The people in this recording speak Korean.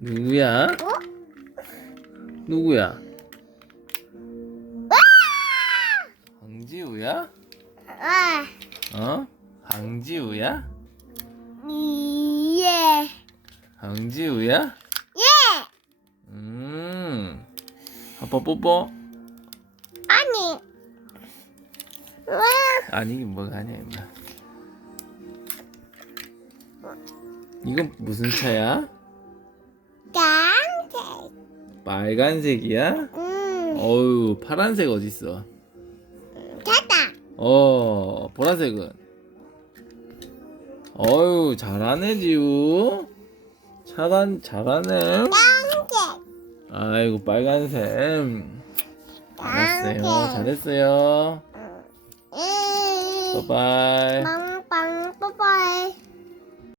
누구야? 어? 누구야? 강지우야? 아, 어? 강지우야? 예. 강지우야? 예. 음. 아빠 뽀뽀? 아니. 왜? 아니 뭐가 아니야 임마. 이건 무슨 차야? 깡패. 빨간색이야? 음. 어유 파란색 어딨어? 됐다. 어 보라색은? 어유 잘하네 지우 잘한 잘하네 깡패. 아이고 빨간색 잘했어요 잘했어요 음. 바이바이 빵빵 뽀뽀해.